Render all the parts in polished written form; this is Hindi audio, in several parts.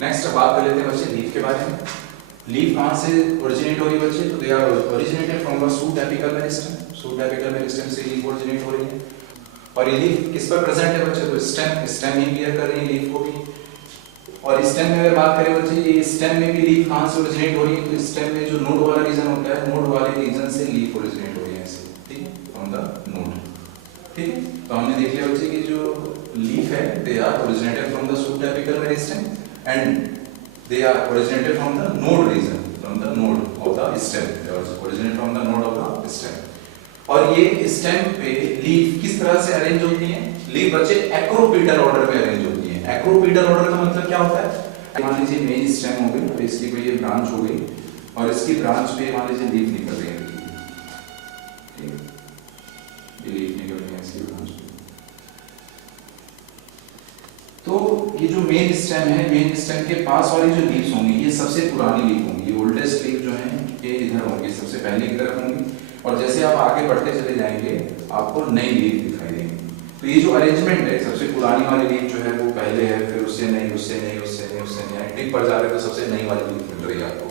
नेक्स्ट अब बात कर लेते हैं बच्चे लीफ के बारे में। लीफ कहाँ से ओरिजिनेट हो रही है बच्चे? तो they are originated from the shoot apical meristem. Shoot apical meristem से लीफ ओरिजिनेट हो रही है। और ये लीफ किस पर प्रेजेंट है बच्चे? तो स्टेम ही क्लियर कर रही है लीफ को भी। और स्टेम में अगर बात करें बच्चे, ये स्टेम में भी लीफ कहाँ से ओरिजिनेट हो रही है? तो स्टेम में जो नोड वाला रीजन होता है, नोड वाले रीजन से लीफ ओरिजिनेट हो रही है ऐसे, ठीक है, फ्रॉम द नोड। ठीक है, तो हमने देख लिया बच्चे कि जो लीफ है they are originated from the shoot apical meristem and they are originated from the node region, from the node of the stem. They are originated from the node of the stem. और ये स्टेम पे लीफ किस तरह से अरेंज होती हैं? लीफ बच्चे एक्रोपीटल ऑर्डर में अरेंज होती हैं। एक्रोपीटल ऑर्डर का मतलब क्या होता है? मान लीजिए मेन स्टेम हो गई और इसकी कोई ये ब्रांच हो गई और इसकी ब्रांच पे मान लीजिए लीफ निकल रही है, ठीक है, ये लीफ निकल रही है इसकी ब्रांच पे। तो ये जो मेन स्टेम है, मेन स्टेम के पास वाली जो लीव्स होंगी ये सबसे पुरानी लीफ होंगी। ये ओल्डेस्ट लीफ जो है ये इधर होंगी, सबसे पहले की तरफ होंगी। और जैसे आप आगे बढ़ते चले जाएंगे आपको नई लीफ दिखाई देंगी। तो ये जो अरेंजमेंट है, सबसे पुरानी वाली लीफ जो है वो पहले है, फिर उससे नई, उससे नई, उससे नई, उससे नई, टिक पर जा रहे तो सबसे नई वाली लीफ मिल रही है आपको।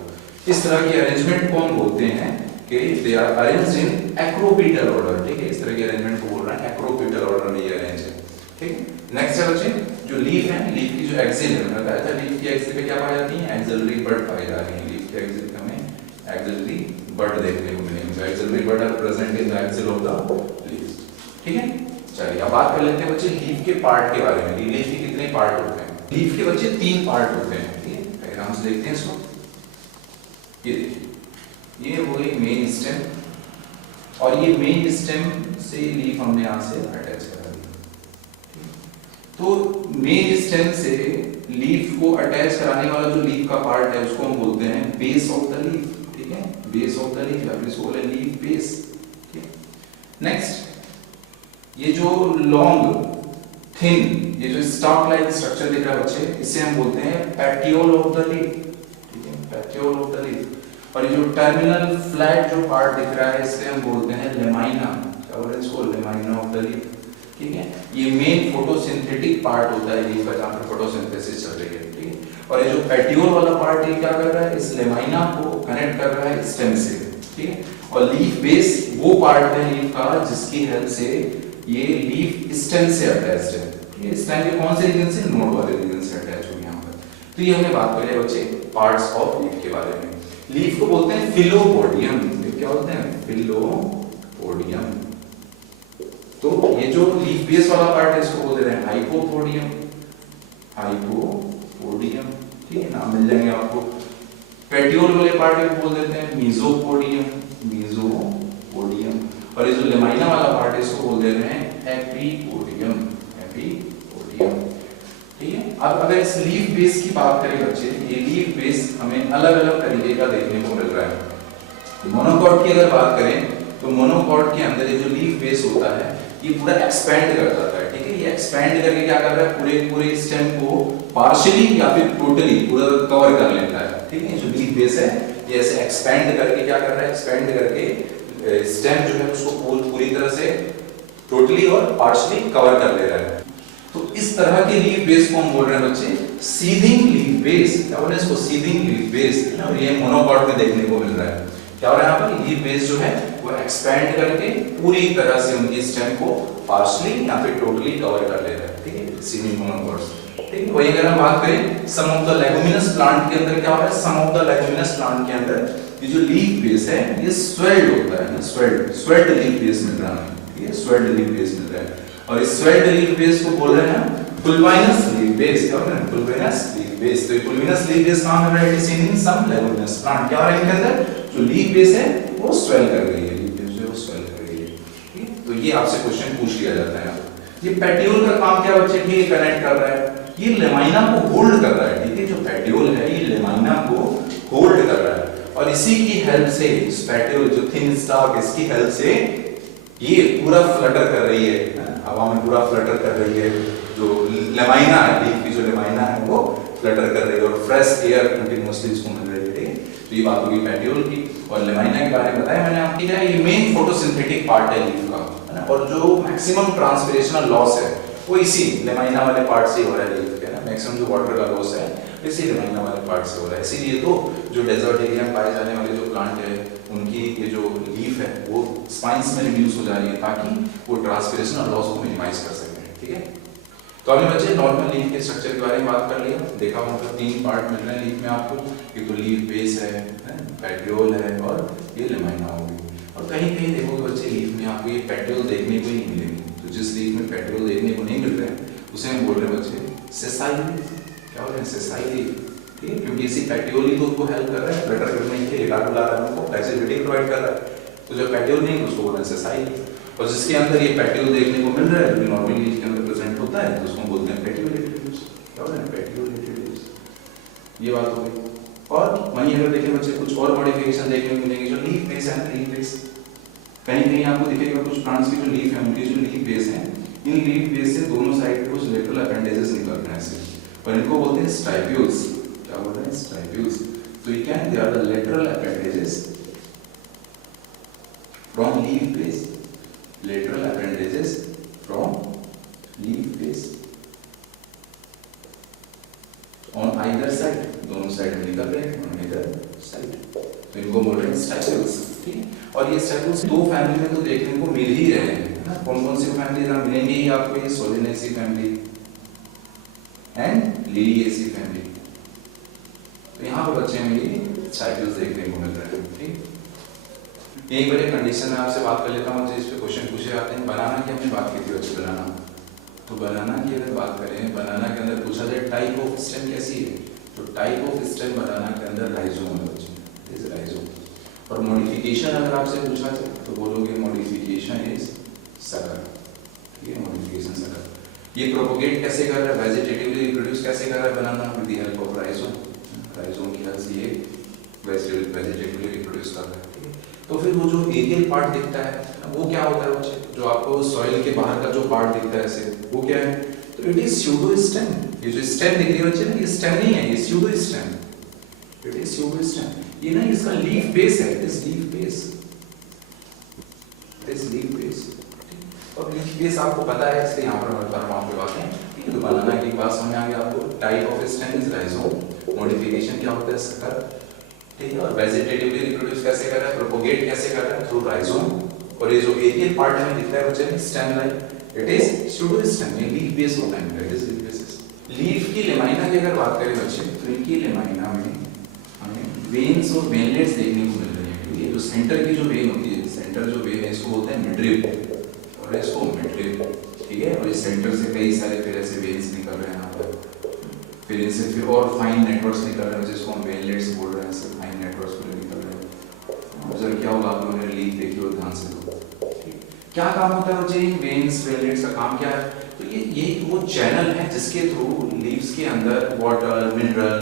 इस तरह की अरेंजमेंट को हम बोलते हैं कि they are arranged in acropetal order. ठीक है, इस तरह के अरेंजमेंट को बोल रहे हैं एक्रोपीटल ऑर्डर में ये अरेंज है। ठीक है, नेक्स्ट है बच्चे जो लीफ है, लीफ की जो एक्सिल है, मैंने बताया था लीफ की एक्सिल पे क्या पाई जाती है? एक्सिलरी बड पाई जा रही है। लीफ की एक्सिल पे हमें एक्सिलरी बड देखने को मिलेंगे। जो axillary bud are present in the axil of the leaf. ठीक है, चलिए अब बात कर लेते हैं बच्चे लीफ के पार्ट के बारे में। लीफ के कितने पार्ट होते हैं? लीफ के बच्चे 3 पार्ट होते हैं। ठीक है, डायग्राम से देखते हैं इसको। ये देखिए, ये हो गई मेन स्टेम और ये मेन स्टेम से लीफ हमने यहां से अटैच करा दिया। तो मेन स्टेम से लीफ को अटैच कराने वाला जो लीफ का पार्ट है उसको हम बोलते हैं बेस ऑफ द लीफ। ठीक है, बेस ऑफ द लीफ या फिर इसको बोले लीफ बेस। ठीक है, नेक्स्ट ये जो लॉन्ग थिन ये जो स्टॉक लाइक स्ट्रक्चर दिख रहा है बच्चे, इसे हम बोलते हैं पेटियोल ऑफ द लीफ। ठीक है, पेटियोल ऑफ द लीफ। और ये जो टर्मिनल फ्लैट जो पार्ट दिख रहा है इसे हम बोलते हैं लेमाइना। क्या बोलते हैं इसको? Lamina of the leaf. ठीक है, ये मेन फोटोसिंथेटिक पार्ट होता है लीफ का, जहां पर फोटोसिंथेसिस चल रही है। ठीक है, और ये जो पेटियोल वाला पार्ट ये क्या कर रहा है? इस लेमाइना को कनेक्ट कर रहा है स्टेम से। ठीक है, और लीफ बेस वो पार्ट है लीफ का जिसकी हेल्प से ये लीफ स्टेम से अटैच्ड है। ठीक है, स्टेम के कौन से रीजन से? नोड वाले रीजन से अटैच हो यहां पर। तो ये हमने बात करी बच्चे पार्ट्स ऑफ लीफ के बारे में। लीफ को बोलते हैं फिलोपोडियम। क्या बोलते हैं? फिलोपोडियम। तो ये जो लीफ बेस वाला पार्ट है इसको बोल दे रहे हैं हाइपोपोडियम। हाइपोपोडियम, ठीक है, नाम मिल जाएंगे आपको। पेटियोल वाले पार्ट को बोल देते हैं मीजोपोडियम। मीजोपोडियम। और ये जो लेमाइना वाला पार्ट है इसको बोल दे रहे हैं एपिपोडियम। एपिपोडियम। ठीक है, अब अगर इस लीफ बेस की बात करें बच्चे, ये लीफ बेस हमें अलग अलग तरीके का देखने को मिल रहा है। मोनोकॉट की अगर बात करें तो मोनोकॉट के अंदर ये जो लीफ बेस होता है ये पूरा एक्सपैंड कर जाता है। ठीक है, ये एक्सपैंड करके क्या कर रहा है? पूरे स्टेम को पार्शियली या फिर टोटली पूरा कवर कर लेता है। ठीक है, जो लीफ बेस है ये ऐसे एक्सपैंड करके क्या कर रहा है? एक्सपैंड करके स्टेम जो है उसको पूरी तरह से टोटली और पार्शियली कवर कर ले रहा है। तो इस तरह के लीफ बेस को हम बोल रहे हैं बच्चे सीथिंग लीफ बेस। क्या बोल रहे हैं इसको? Seething leaf base. और ये मोनोकॉट में देखने को मिल रहा है। क्या हो रहा है यहाँ पर? लीफ बेस जो है वो एक्सपैंड करके पूरी तरह से उनकी स्टेम को पार्शियली या फिर टोटली कवर कर ले रहा है। ठीक है, सीथिंग मोनोकॉट्स। ठीक है, वही अगर हम बात करें सम ऑफ द लेगुमिनस प्लांट के अंदर क्या हो रहा है? सम ऑफ द लेगुमिनस प्लांट के अंदर ये जो लीफ बेस है ये स्वेल्ड होता है। स्वेल्ड लीफ बेस मिल रहा है। ठीक है, स्वेल्ड लीफ बेस मिल रहा है। और इस स्वेल्ड लीफ बेस को बोल रहे हैं पुल्विनस लीफ बेस। क्या बोल रहे हैं? Pulvinus leaf base. तो पुल्विनस लीफ बेस कहां मिल रहा है? It is seen in some leguminous plant. क्या हो रहा है इनके अंदर? जो लीफ बेस है वो स्वेल कर रही है। लीफ बेस जो है वो स्वेल कर रही है। ठीक है, तो ये आपसे क्वेश्चन पूछ लिया जाता है। ये पेटियोल का काम क्या बच्चे? ये कनेक्ट कर रहा है, ये लेमाइना को होल्ड कर रहा है। ठीक है, जो पेटियोल है ये लेमाइना को होल्ड कर रहा है और इसी की हेल्प से इस पेटियोल जो थिन स्टॉक इसकी हेल्प से ये पूरा फ्लटर कर रही है, हवा में पूरा फ्लटर कर रही है। जो लेमाइना है, लीफ की जो लेमाइना है वो फ्लटर कर रही है और फ्रेश एयर कंटीन्यूअसली इसको मिल रही है। ठीक है, तो ये बात होगी पेटियोल की। और लेमाइना के बारे में बताया मैंने आपको। क्या ये मेन फोटोसिंथेटिक पार्ट है लीफ का, है ना, और जो मैक्सिमम ट्रांसपिरेशनल लॉस है वो इसी लेमाइना वाले पार्ट से हो रहा है लीफ के ना। मैक्सिमम जो वाटर का लॉस है इसी लेमाइना वाले पार्ट से हो रहा है। इसीलिए तो जो डेजर्ट एरिया में पाए जाने वाले जो प्लांट है उनकी ये जो लीफ है वो स्पाइंस में रिड्यूस हो जा रही है ताकि वो ट्रांसपिरेशन और लॉस को मिनिमाइज कर सकें। ठीक है, तो हमने बच्चे नॉर्मल लीफ के स्ट्रक्चर के बारे में बात कर लिया। देखा वहाँ पर 3 पार्ट मिल रहे हैं लीफ में आपको, एक तो लीफ बेस है, पेट्रियोल है और ये लेमाइना होगी। और कहीं कहीं देखोगे बच्चे लीफ में आपको ये पेट्रियोल देखने को ही नहीं मिलेगी। तो जिस लीफ में पेट्रियोल देखने को नहीं मिल रहे हैं उसे हम बोल रहे हैं बच्चे सेसाइल लीफ। क्या बोल रहे हैं? Sessile leaf. ठीक है, क्योंकि इसी पेट्रियोल ही तो उसको हेल्प कर रहा है ब्लड करने के लिए, डाटा बुला रहा है उनको, फ्लेक्सिबिलिटी प्रोवाइड कर रहा है। तो जब पेट्रियोल नहीं उसको बोल रहे हैं सेसाइल लीफ। और जिसके अंदर ये पेट्रियोल देखने को मिल रहा है जो नॉर्मल लीफ के अंदर प्रेजेंट होता है तो उसको बोलते हैं पेट्रियोलेटेड लीव्स। क्या बोल रहे हैं? पेट्रियोलेटेड लीव्स। ये बात हो गई। और वहीं अगर देखें बच्चे कुछ और मॉडिफिकेशन देखने को मिलेंगे जो लीफ बेस है। लीफ बेस कहीं कहीं आपको दिखेगा कुछ प्लांट्स की जो लीफ है उनकी जो लीफ बेस है, इन लीफ बेस से दोनों साइड कुछ लेटरल अपेंडेजेस निकल रहे हैं ऐसे, और इनको बोलते हैं स्टाइप्यूल्स। क्या बोल रहे हैं? स्टाइप्यूल्स। तो ये क्या है? They are the lateral appendages from leaf base, lateral appendages from leaf base on either side, दोनों साइड में निकल रहे हैं ऑन आइदर साइड, तो इनको बोल रहे हैं स्टाइप्यूल्स। ठीक है, और ये स्टाइप्यूल्स 2 फैमिली में तो देखने को मिल ही रहे हैं ना। कौन कौन सी फैमिली ना मिलेंगी ही आपको? ये Solanaceae family and Liliaceae family. तो यहाँ पर बच्चे में ये स्टाइप्यूल्स देखने को मिल रहे हैं। ठीक, एक बड़े कंडीशन में आपसे बात कर लेता हूँ जिस पे क्वेश्चन पूछे जाते हैं। बनाना की हमने बात की थी बच्चे, बनाना। तो बनाना की अगर बात करें, बनाना के अंदर पूछा जाए टाइप ऑफ स्टेम कैसी है, तो टाइप ऑफ स्टेम बनाना के अंदर राइजोम है बच्चे, इज राइजोम। और मॉडिफिकेशन अगर आपसे पूछा जाए तो बोलोगे मॉडिफिकेशन इज सकर। ठीक है, मॉडिफिकेशन सकर। ये प्रोपोगेट कैसे कर रहा है? वेजिटेटिवली रिप्रोड्यूस कैसे कर रहा है banana? With the help of rhizome. Rhizome की हेल्प से ये वेजिटेटिवली रिप्रोड्यूस कर रहा है। ठीक है, तो फिर वो जो एरियल पार्ट दिखता है वो क्या होता है बच्चे? जो आपको सॉइल के बाहर का जो पार्ट दिखता है ऐसे, वो क्या है? तो इट इज स्यूडो स्टेम। ये जो स्टेम दिख रही है बच्चे ना, ये स्टेम नहीं है, ये pseudo stem. It is pseudo stem. ये ना इसका लीफ बेस है, it is leaf base, it is leaf base. और लीफ बेस आपको पता है इसलिए यहाँ पर मैं वहाँ पे बात है। ठीक है, तो बनाना की बात समझ आ गई आपको। Type of stem is rhizome. Modification क्या होता है? सकर। ठीक है, और वेजिटेटिवली रिप्रोड्यूस कैसे कर रहा है? प्रोपोगेट कैसे कर रहा है? Through rhizome. और ये जो एरियल पार्ट हमें दिखता है बच्चे stem like, it is pseudo stem. ये लीफ बेस होता है, it is leaf basis. Leaf की लेमाइना की अगर बात करें बच्चे तो इनकी लेमाइना में हमें वेन्स और वेनलेट्स देखने को मिल रही है। ये जो सेंटर की जो वेन होती है, सेंटर जो वेन है इसको बोलते हैं मिडरिब और इसको मिडरिब। ठीक है, और इस सेंटर से कई सारे फिर ऐसे वेन्स निकल रहे हैं यहाँ पर, फिर इनसे फिर और फाइन नेटवर्क्स निकल रहे हैं जिसको हम वेनलेट्स बोल रहे हैं। सब फाइन नेटवर्क्स पूरे निकल रहे हैं। ऑब्जर्व क्या होगा आप लोगों ने लीफ देखी हो ध्यान से। क्या काम होता है बच्चे वेन्स वेनलेट्स का? काम क्या है? तो ये वो चैनल है जिसके थ्रू लीव्स के अंदर वाटर, मिनरल,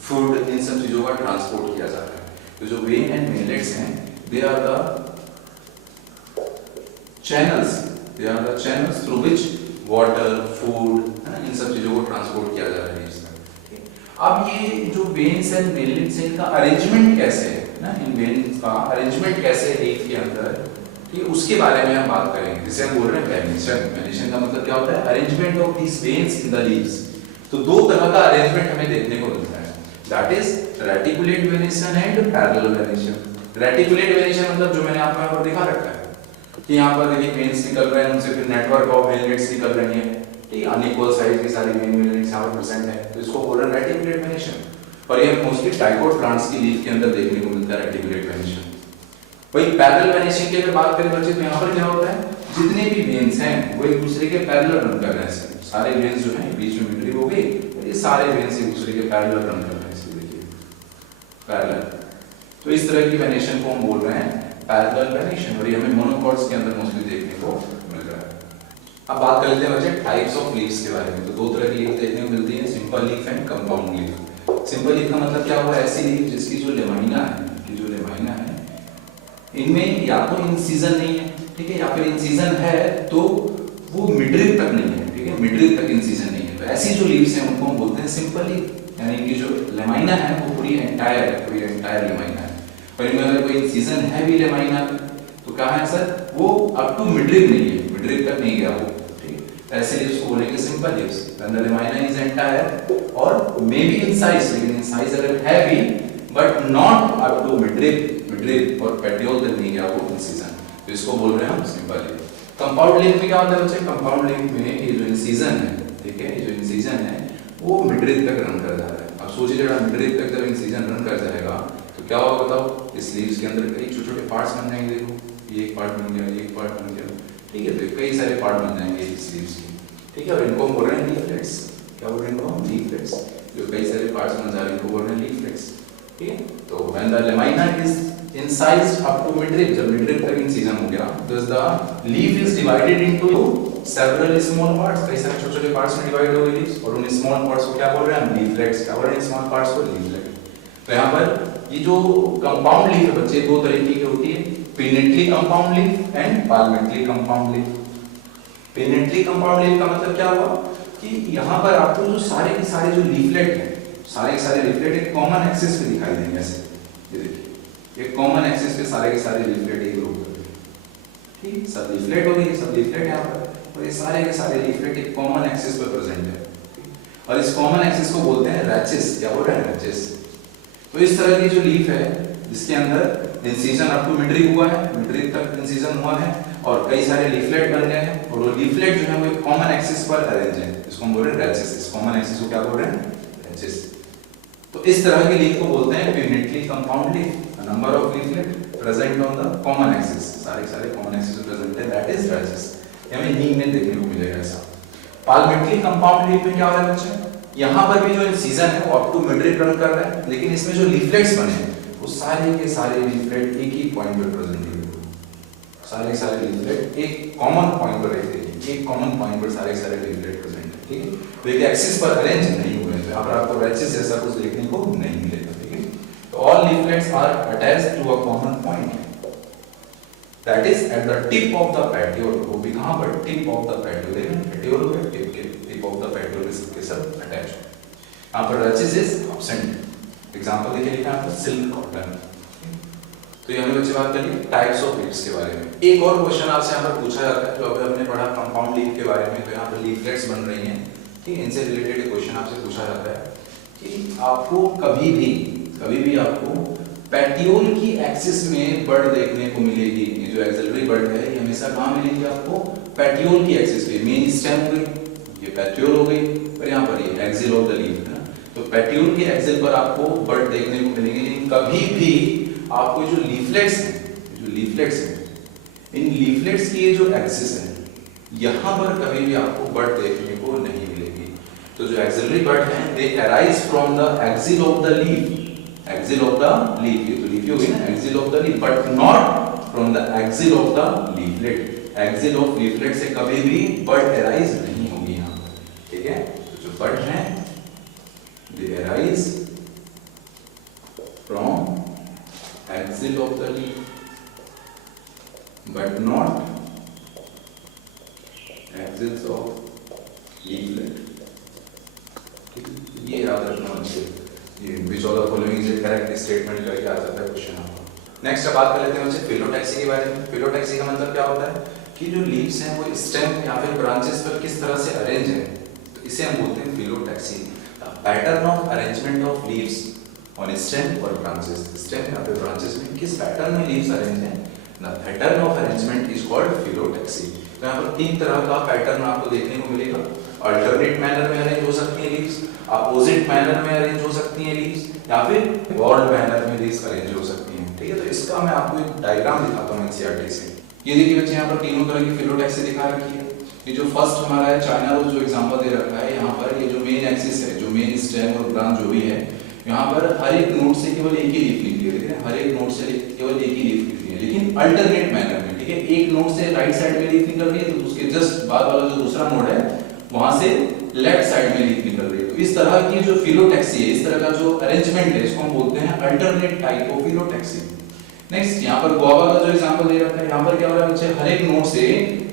फूड, इन सब चीजों का ट्रांसपोर्ट किया जाता है। तो जो वेन एंड वेनलेट्स हैं they are the channels through which water, food, इन सब चीजों को ट्रांसपोर्ट किया जा रहा है लीव्स में। अब ये जो वेन्स एंड वेनलेट्स हैं इनका अरेंजमेंट कैसे है ना, इन वेन्स का अरेंजमेंट कैसे है लीफ के अंदर, ठीक है, उसके बारे में हम बात करेंगे। जिसे हम बोल रहे हैं वेनिशन। वेनिशन का मतलब क्या होता है? Arrangement of these veins in the leaves. तो 2 तरह का अरेंजमेंट हमें देखने को मिलता है, that is reticulate venation and parallel venation. Reticulate venation मतलब जो मैंने आपको यहाँ पर दिखा रखा है कि यहाँ पर देखिए वेन्स निकल रहे हैं, उनसे फिर नेटवर्क ऑफ वेनलेट्स निकल रही है। ठीक है, अनइक्वल साइज की सारी वेन वेनलेट्स यहाँ पर प्रेजेंट है, तो इसको बोल रहे हैं रेटिकुलेट वेनिशन। और ये मोस्टली डाइकोट प्लांट्स की लीफ के अंदर देखने को मिलता है रेटिकुलेट वेनिशन। वही पैरेलल वेनिशन की अगर बात करें बच्चे तो यहाँ पर क्या होता है? जितने भी वेन्स हैं वो एक दूसरे के पैरेलल रन कर रहे हैं। सारे वेन्स जो हैं बीच में मिडरिब हो गई और ये सारे वेन्स एक दूसरे के पैरेलल रन कर रहे हैं। इसलिए देखिए पैरेलल, तो इस तरह की वेनिशन को हम बोल रहे हैं पैरेलल वेनिशन, और ये हमें मोनोकॉट्स के अंदर मोस्टली देखने को मिल रहा है। अब बात कर लेते हैं बच्चे टाइप्स ऑफ लीव्स के बारे में। तो 2 तरह की लीफ देखने को मिलती है, simple leaf and compound leaf. Simple leaf का मतलब क्या हुआ? ऐसी लीफ जिसकी जो लेमाइना है, इनमें या तो इंसिजन नहीं है, ठीक है, या फिर इंसिजन है तो वो मिडरिब तक नहीं है। ठीक है, मिडरिब तक इंसिजन नहीं है। तो ऐसी जो लीव्स हैं उनको हम बोलते हैं सिंपल लीफ, यानी कि जो लेमाइना है वो पूरी एंटायर लेमाइना है। और इनमें अगर कोई इंसिजन है भी लेमाइना तो कहाँ है सर? वो अप टू मिडरिब नहीं है, मिडरिब तक नहीं गया वो। ठीक है, ऐसे लीव्स को बोलेंगे simple leaves. When the lamina is entire और मे बी इन साइज, लेकिन इन साइज अगर है भी but not up to midrib और पेटियोल तक नहीं गया वो इंसिजन, तो इसको बोल रहे हैं हम सिंपल लीव। कंपाउंड लीव में क्या होता है बच्चे? कंपाउंड लीव में ये जो इंसिजन है, ठीक है, ये जो इंसिजन है वो मिडरिप तक रन कर जा रहा है। अब सोचिए जब मिडरिप तक जब इंसिजन रन कर जाएगा तो क्या होगा बताओ? इस लीव्स के अंदर कई छोटे छोटे पार्ट्स बन जाएंगे। देखो ये एक पार्ट बन गया, ये एक पार्ट बन गया, ठीक है, तो कई सारे पार्ट बन जाएंगे इस लीव्स के, ठीक है, और इनको हम बोल रहे हैं लीफलेट्स। क्या बोल रहे हैं इनको? लीफलेट्स। जो कई सारे पार्ट्स बन जा रहे हैं इनको बोल रहे हैं लीफलेट्स, ठीक है। तो when the lamina is incised up to midrib, जब midrib तक इंसिजन हो गया तो the leaf is divided into several small parts, कई सारे छोटे छोटे पार्ट्स में डिवाइड हो गई लीव्स, और उन स्मॉल पार्ट्स को क्या बोल रहे हैं हम? लीफलेट्स। क्या बोल रहे हैं स्मॉल पार्ट्स को? लीफलेट। तो यहाँ पर ये जो कंपाउंड लीफ है बच्चे दो तरीके की होती है, pinnately compound leaf and palmately compound leaf. Pinnately compound leaf का मतलब क्या हुआ कि यहाँ पर आपको जो सारे के सारे जो लीफलेट है, सारे के सारे लीफलेट एक कॉमन एक्सिस पे दिखाई देंगे ऐसे, ये देखिए एक कॉमन एक्सिस पे सारे के सारे लीफलेट एक ग्रुप कर, ठीक, सब लीफलेट हो गई, सब लीफलेट यहाँ पर, और ये सारे के सारे लीफलेट एक कॉमन एक्सिस पर प्रेजेंट है, और इस कॉमन एक्सिस को बोलते हैं रैचेस। क्या बोल रहे हैं? रैचेस। तो इस तरह की जो लीफ है जिसके अंदर इंसिजन अप टू मिडरिप हुआ है, मिडरिप तक इंसिजन हुआ है और कई सारे लीफलेट बन गए हैं, और वो लीफलेट जो है वो एक कॉमन एक्सिस पर अरेंज है, इसको हम बोल रहे हैं रैचेस। इस कॉमन एक्सिस को क्या बोल रहे हैं? रैचेस। तो इस तरह की लीफ को बोलते हैं pinnately compound leaf. Number of leaflet present on the common axis, सारे कॉमन एक्सिस पे प्रेजेंट है, दैट इज रैचेस। हमें नीम में देखने को मिलेगा ऐसा। पाल्मेटली कंपाउंड लीफ में क्या हो रहा है बच्चे? यहाँ पर भी जो इंसिजन है वो अप टू मिडरिप रन कर रहा है, लेकिन इसमें जो लीफलेट्स बने हैं वो सारे के सारे लीफलेट एक ही पॉइंट पर प्रेजेंट है। सारे लीफलेट एक कॉमन पॉइंट पर रहते हैं, एक कॉमन पॉइंट पर सारे लीफलेट प्रेजेंट है, ठीक है। तो एक एक्सिस पर अरेंज नहीं हुए हैं, तो यहाँ पर आपको रैचेस जैसा कुछ देखने को नहीं मिलेगा, ठीक है। तो all leaflets are attached to a common point, that is at the tip of the petiole. वो भी कहाँ पर? Tip of the petiole. देखिए पेटियोल पे टिप ऑफ द पेटियोल के सब अटैच है। यहाँ पर रैचेस इज एब्सेंट। एग्जांपल देखिए लिखा है सिल्क कॉटन। तो ये हमने बच्चे बात करी टाइप्स ऑफ लीव्स के बारे में। एक और क्वेश्चन आपसे यहाँ पर पूछा जाता है जो अभी हमने पढ़ा कंपाउंड लीफ के बारे में, तो यहाँ पर लीफलेट्स बन रही हैं, ठीक है, इनसे रिलेटेड क्वेश्चन आपसे पूछा जाता है कि आपको कभी भी आपको पेटियोल की एक्सिस में बड देखने को मिलेगी। ये जो एक्सिलरी बड है ये हमेशा कहाँ मिलेगी आपको? पेटियोल की एक्सिस पे। मेन स्टेम हो गई, ये पेटियोल हो गई, और यहाँ पर ये एक्सिल ऑफ द लीफ है ना, तो पेटियोल के एक्सिल पर आपको बड देखने को मिलेंगे। लेकिन कभी भी आपको जो लीफलेट्स हैं, इन लीफलेट्स की ये जो एक्सिस है यहाँ पर कभी भी आपको बड देखने को नहीं मिलेगी। तो जो एक्सिलरी बड है दे arise from the axil of the leaf, axle of the leaf, ये तो लीफ हो गई ना, axle of the leaf, but not from the axil of the leaflet. Axil of leaflet से कभी भी बड अराइज नहीं होगी यहाँ पर, ठीक है। तो जो बड है दे arise from axil of the leaf but not axils of leaflet। ये याद रखना चाहिए, ये which of the following is a correct statement करके आ जाता है क्वेश्चन आपको। नेक्स्ट अब बात कर लेते हैं बच्चे फिलोटैक्सी के बारे में। फिलोटैक्सी का मतलब क्या होता है कि जो लीव्स हैं वो स्टेम या फिर ब्रांचेस पर किस तरह से अरेंज है, तो इसे हम बोलते हैं phyllotaxy. Pattern of arrangement of leaves on stem और ब्रांचेस, स्टेम या फिर ब्रांचेस में किस पैटर्न में लीव्स अरेंज हैं, the pattern of arrangement is called phyllotaxy. तो यहाँ पर तीन तरह का पैटर्न आपको देखने को मिलेगा। अल्टरनेट मैनर में अरेंज हो सकती है लीव्स, अपोजिट मैनर में अरेंज हो सकती है लीव्स, या फिर वॉल्ड मैनर में लीव्स अरेंज हो सकती हैं, ठीक है। तो इसका मैं आपको एक डायग्राम दिखाता हूँ एनसीईआरटी से। ये देखिए बच्चे यहाँ पर तीनों तरह की फिलोटैक्सी दिखा रखी है। ये जो फर्स्ट हमारा है चाइना रोज जो एग्जांपल दे रखा है, यहाँ पर ये जो मेन एक्सिस है, जो मेन स्टेम और ब्रांच जो भी है, यहाँ पर हर एक नोड से केवल एक ही लीफ निकली है, ठीक है, हर एक नोड से केवल एक ही लीफ निकली है, लेकिन अल्टरनेट मैनर में, ठीक है। एक नोड से राइट साइड में लीफ निकल रही है तो उसके जस्ट बाद वाला जो दूसरा नोड है वहां से लेफ्ट साइड में लीफ निकल रही है। तो इस तरह की जो फिलोटैक्सी है, इस तरह का जो अरेंजमेंट है, इसको हम बोलते हैं alternate type of phyllotaxy. Next यहाँ पर गुआवा का जो एग्जांपल दे रखा है, यहाँ पर क्या हो रहा है बच्चे, हर एक नोड से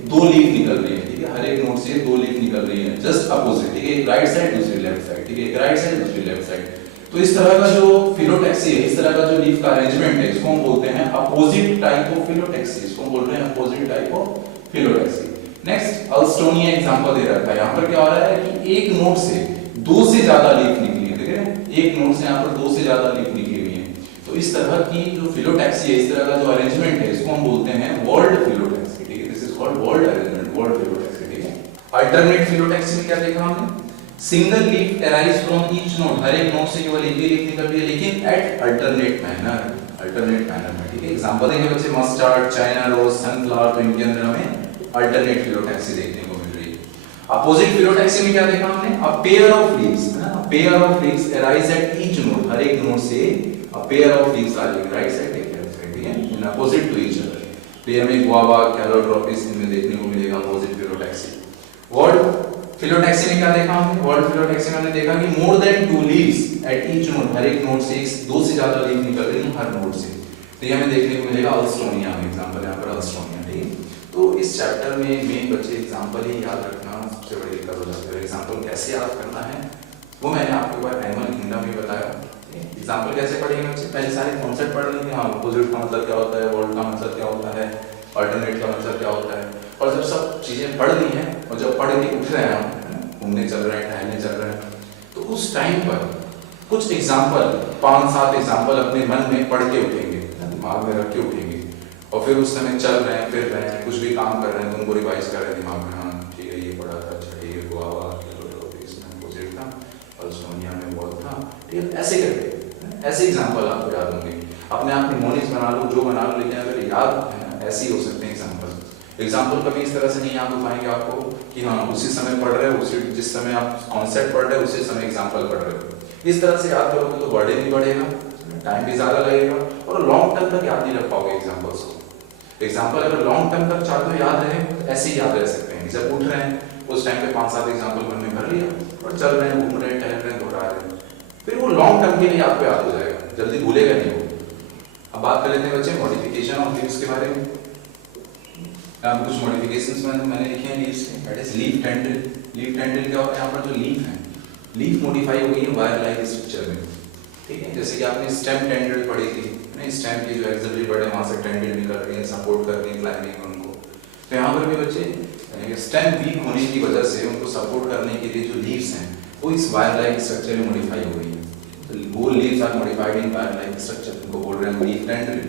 दो लीफ निकल रही है, ठीक है, हर एक नोड से दो लीफ निकल रही है जस्ट अपोजिट, ठीक है, एक राइट साइड दूसरी लेफ्ट साइड, ठीक है, एक राइट साइड दूसरी लेफ्ट साइड। तो इस तरह का जो फिलोटैक्सी है, इस तरह का जो लीफ का अरेंजमेंट है, इसको हम बोलते हैं अपोजिट टाइप ऑफ फिलोटैक्सी, इसको हम बोल रहे हैं opposite type of phyllotaxy. Next Alstonia example दे रखा है। यहाँ पर क्या हो रहा है कि एक नोड से दो से ज्यादा लीफ निकली है, ठीक है, एक नोड से यहाँ पर दो से ज्यादा लीफ निकली हुई है। तो इस तरह की जो फिलोटैक्सी है, इस तरह का जो अरेंजमेंट है, इसको हम बोलते हैं वर्ल्ड फिलोटैक्सी, ठीक है, this is called whorled arrangement, whorled phyllotaxy, ठीक है। अल्टरनेट फिलोटैक्सी में क्या देखा हमने, single leaf arise from each node, हर एक नोड से केवल एक ही लीफ निकल रही है, लेकिन at alternate manner, alternate manner में, ठीक है। एग्जांपल देंगे बच्चे, मस्टर्ड, चाइना रोज, सनफ्लावर, तो इनके अंदर हमें अल्टरनेट फिलोटैक्सी देखने को मिल रही है। अपोजिट फिलोटैक्सी में क्या देखा हमने, अ पेयर ऑफ लीव्स, है ना, a pair of leaves arise at each node, हर एक नोड से अ पेयर ऑफ लीव्स आ जाएंगे, राइट साइड एक लेफ्ट साइड, ठीक है, in opposite to each other. तो ये हमें गुआवा, कैलोट्रोपिस इनमें देखने को मिलेगा अपोजिट फिलोटैक्सी। वर्ल्ड फिलोटैक्सी में क्या देखा हमने, वर्ल्ड फिलोटैक्सी में हमने देखा कि more than two leaves at each node, हर एक नोड से दो से ज्यादा लीफ निकल रही है हर नोड से। तो ये हमें देखने को मिलेगा अल्स्टोनिया में, एग्जांपल यहाँ पर अल्स्टोनिया, ठीक है। तो इस चैप्टर में मेन बच्चे एग्जांपल ही याद रखना सबसे बड़ी दिक्कत हो जाती है। एग्जांपल कैसे याद करना है वो मैंने आपको एक बार एनिमल किंगडम में बताया। एग्जांपल कैसे पढ़ेंगे बच्चे, पहले सारे कॉन्सेप्ट पढ़ लेंगे, हाँ अपोजिट का मतलब क्या होता है, वर्ल्ड का मतलब क्या होता है, अल्टरनेट का मतलब क्या होता है, और जब सब चीजें पढ़ ली हैं और जब पढ़ के उठ रहे हैं हम, घूमने चल रहे हैं, टहलने चल रहे हैं, तो उस टाइम पर कुछ एग्जाम्पल, 5-7 एग्जाम्पल अपने मन में पढ़ के उठेंगे, दिमाग में रख के उठेंगे, और फिर उस समय चल रहे हैं, फिर रहे हैं, कुछ भी काम कर रहे हैं, उनको रिवाइज कर रहे हैं दिमाग में, हाँ ठीक है ये पढ़ा था, अच्छा ठीक है, गुआवा, इसमें अपोजिट था, अल्स्टोनिया में वर्ल्ड था, ठीक है, ऐसे करके ऐसे एग्जाम्पल आपको याद होंगे। अपने आप निमोनिक्स बना लो, जो बना लो, लेकिन अगर याद है ना, ऐसे ही हो सकते हैं एग्जाम्पल। एग्जाम्पल कभी इस तरह से नहीं याद हो पाएंगे आपको कि हाँ उसी समय पढ़ रहे हो, उसी जिस समय आप कॉन्सेप्ट पढ़ रहे हो उसी समय एग्जाम्पल पढ़ रहे हो। इस तरह से याद करोगे तो बर्डन भी बढ़ेगा, टाइम भी ज्यादा लगेगा, और लॉन्ग टर्म तक याद नहीं रख पाओगे एग्जाम्पल्स को। एग्जाम्पल अगर लॉन्ग टर्म तक चाहते हो याद रहे तो ऐसे ही याद रह सकते हैं, जब उठ रहे हैं उस टाइम पे 5-7 एग्जाम्पल मन में भर लिया, और चल रहे हैं, घूम रहे हैं, टहल रहे हैं, दोहरा रहे हैं, फिर वो लॉन्ग टर्म के लिए आपको याद हो जाएगा, जल्दी भूलेगा नहीं वो। अब बात कर लेते हैं बच्चे मॉडिफिकेशन ऑफ लीव्स के बारे में। कुछ मॉडिफिकेशंस मैंने लिखे हैं लीव्स के, that is leaf tendril. Leaf tendril क्या होता है, यहाँ पर जो लीफ है, लीफ मॉडिफाई हो गई है वायर लाइक स्ट्रक्चर में, ठीक है, जैसे कि आपने स्टेम टेंड्रिल पढ़ी थी ना, स्टेम की जो एक्सिलरी बर्ड है वहां से टेंड्रिल निकल रही है, सपोर्ट कर रही है क्लाइंबिंग उनको। तो यहाँ पर भी बच्चे स्टेम वीक होने की वजह से उनको सपोर्ट करने के लिए जो लीव्स हैं वो इस वायर लाइक स्ट्रक्चर में मॉडिफाई हो गई है। तो वो leaves are modified in wire like structure, उनको बोल रहे हैं लीफ टेंड्रिल।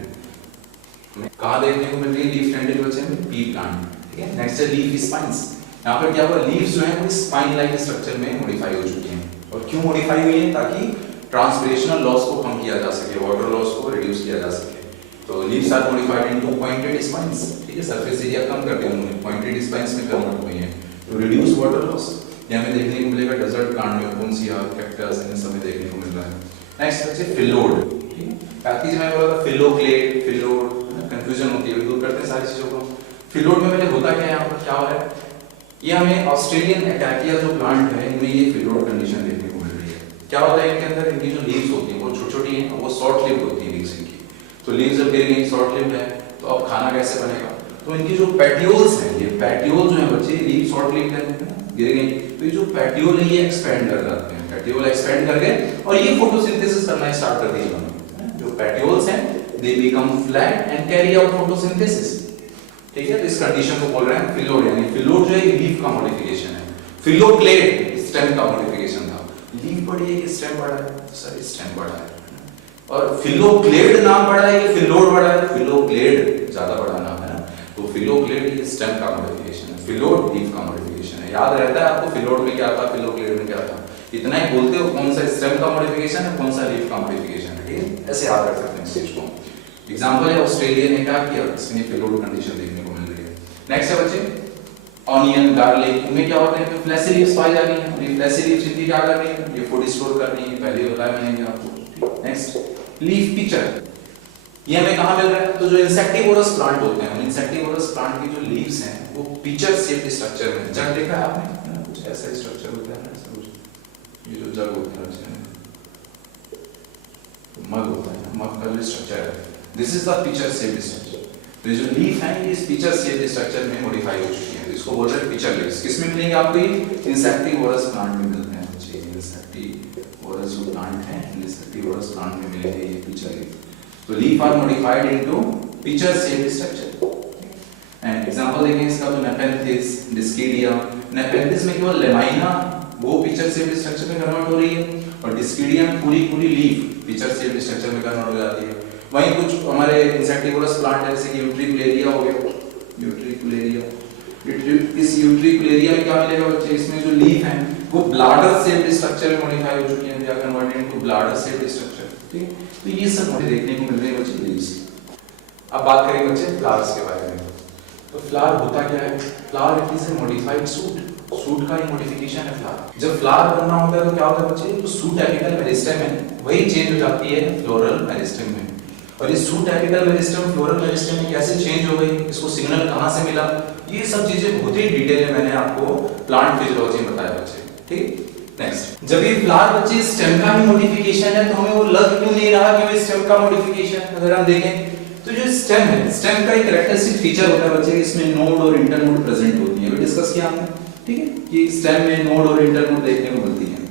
कहाँ देखने को मिल रही है लीफ टेंड्रिल बच्चे में, पी प्लांट, ठीक है। नेक्स्ट है लीफ स्पाइन्स। यहाँ पर क्या हुआ, लीव्स जो है वो स्पाइन लाइक स्ट्रक्चर में मॉडिफाई हो चुकी हैं। और क्यों मॉडिफाई हुई है, ताकि ट्रांसपिरेशनल लॉस को कम किया जा सके, वाटर लॉस को रिड्यूस किया जा सके। तो leaves are modified into pointed spines, ठीक है, सरफेस एरिया कम कर दिया उन्होंने, पॉइंटेड स्पाइन्स में कन्वर्ट हुई है टू रिड्यूस वाटर लॉस। ये हमें देखने को मिलेगा डेजर्ट प्लांट में, कौनसिया, कैक्टस, इन सब में देखने को मिल रहा है। नेक्स्ट बच्चे फिलोड, ठीक है, बाकी जो मैं बोला था फिलोक्लेड, फिलोड, कंफ्यूजन होती है, दूर करते हैं सारी चीजों को। फिलोड में पहले होता क्या है, यहाँ पर क्या हो रहा है, ये हमें ऑस्ट्रेलियन एकाकिया जो प्लांट है इनमें ये फिलोड कंडीशन देखने को मिल रही है। क्या होता है इनके अंदर, इनकी जो लीव्स होती हैं वो छोटी-छोटी हैं, वो शॉर्ट लिव्ड होती है लीव्स इनकी। तो लीव्स जब गिर गई, शॉर्ट लिव्ड है, तो अब खाना कैसे बनेगा, तो इनकी जो पेट्यूल्स हैं, ये पेट्यूल जो है बच्चे, लीव शॉर्ट लिव्ड है, गिर गई, तो ये जो पेट्यूल है ये एक्सपेंड कर जाते हैं, पेट्यूल एक्सपेंड कर गए और ये फोटोसिंथेसिस करना स्टार्ट कर दिया उन्होंने। जो पेट्यूल्स हैं they become flat and carry out photosynthesis, ठीक है। तो इस कंडीशन को बोल रहे हैं फिलोड, यानी फिलोड जो है लीफ का मॉडिफिकेशन है। फिलोक्लेड स्टेम का मॉडिफिकेशन था, लीफ बड़ी है कि स्टेम बड़ा है, सर स्टेम बड़ा है, और फिलोक्लेड नाम बड़ा है कि फिलोड बड़ा है, फिलोक्लेड ज्यादा बड़ा नाम है ना। तो फिलोक्लेड ये स्टेम का मॉडिफिकेशन है, फिलोड लीफ का मॉडिफिकेशन है। याद रहता है आपको फिलोड में क्या था, फिलोक्लेड में क्या था, इतना ही बोलते हो कौन सा स्टेम का मॉडिफिकेशन है, कौन सा लीफ का मॉडिफिकेशन है, ठीक है, ऐसे याद रख सकते हैं इस चीज को। एग्जांपल है ऑस्ट्रेलिया ने क्या किया, इसमें फिलोड कंडीशन देखने को मिल रही है। नेक्स्ट है बच्चे ऑनियन, गार्लिक, इनमें क्या होता है, फ्लैशी लीव्स पाई जा रही हैं, ये फ्लैशी लीव्स इनकी क्या कर रही है, ये फूड स्टोर कर रही है, पहले बताया मैंने आपको। नेक्स्ट लीफ पिचर, ये हमें कहाँ मिल रहा है, तो जो इंसेक्टिवोरस प्लांट होते हैं, इंसेक्टिवोरस प्लांट की जो लीव्स हैं वो पिचर शेप्ड स्ट्रक्चर में, जग देखा है आपने, कुछ ऐसा स्ट्रक्चर होता है ना, ऐसा कुछ, ये जो जग होता है मग होता है, मग का जो स्ट्रक्चर है, this is the pitcher shaped structure. तो जो लीफ है ये इस पिचर शेप्ड स्ट्रक्चर में मॉडिफाई हो चुकी है, इसको बोल रहे हैं पिचर लीव्स। किसमें मिलेंगे आपको, इंसेक्टिवोरस प्लांट में मिलते हैं बच्चे, इंसेक्टिवोरस जो प्लांट है, इंसेक्टिवोरस प्लांट में मिलेंगे ये पिचर लीव्स। तो leaf are modified into pitcher shaped structure. And example देखें इसका तो नेपेंथिस, डिस्किडिया। नेपेंथिस में केवल लेमाइना वो पिक्चर शेप स्ट्रक्चर में कन्वर्ट हो रही है और डिस्किडिया में पूरी पूरी लीफ पिक्चर शेप स्ट्रक्चर में कन्वर्ट हो जाती है। वहीं कुछ हमारे इंसेक्टिवोरस प्लांट है जैसे कि यूट्रिकुलेरिया हो गया, यूट्रिकुलेरिया। इस यूट्रिकुलेरिया में क्या मिलेगा बच्चे, इसमें जो लीफ है वो ब्लाडर शेप्ड स्ट्रक्चर में मॉडिफाई हो चुकी है, they are converted into bladder shaped structure. ठीक है, तो ये सब हमें देखने को मिल रहे हैं बच्चे लीव्स। अब बात करेंगे बच्चे फ्लावर्स के बारे में। तो फ्लावर होता क्या है, flower it is a modified suit, suit का ही मॉडिफिकेशन है फ्लावर। जब फ्लावर बनना होता है तो क्या होता है बच्चे, तो सूट एपिकल मेरिस्टेम है वही चेंज हो जाती है फ्लोरल मेरिस्टेम में। और इस suit apical meristem floral meristem में कैसे चेंज हो गई, इसको सिग्नल कहां से मिला, ये सब चीजें बहुत ही डिटेल में मैंने आपको प्लांट फिजियोलॉजी में बताया बच्चे। ठीक, नेक्स्ट, जब ये फ्लावर बच्चे स्टेम का ही मॉडिफिकेशन है तो हमें वो लग क्यों नहीं रहा कि वो स्टेम का मॉडिफिकेशन है। अगर हम देखें तो जो स्टेम है, स्टेम का एक कैरेक्टरिस्टिक फीचर होता है बच्चे, इसमें नोड और इंटरनोड प्रेजेंट होती है, डिस्कस किया हमने। ठीक है, कि स्टेम में नोड और इंटरनोड देखने को मिलती है।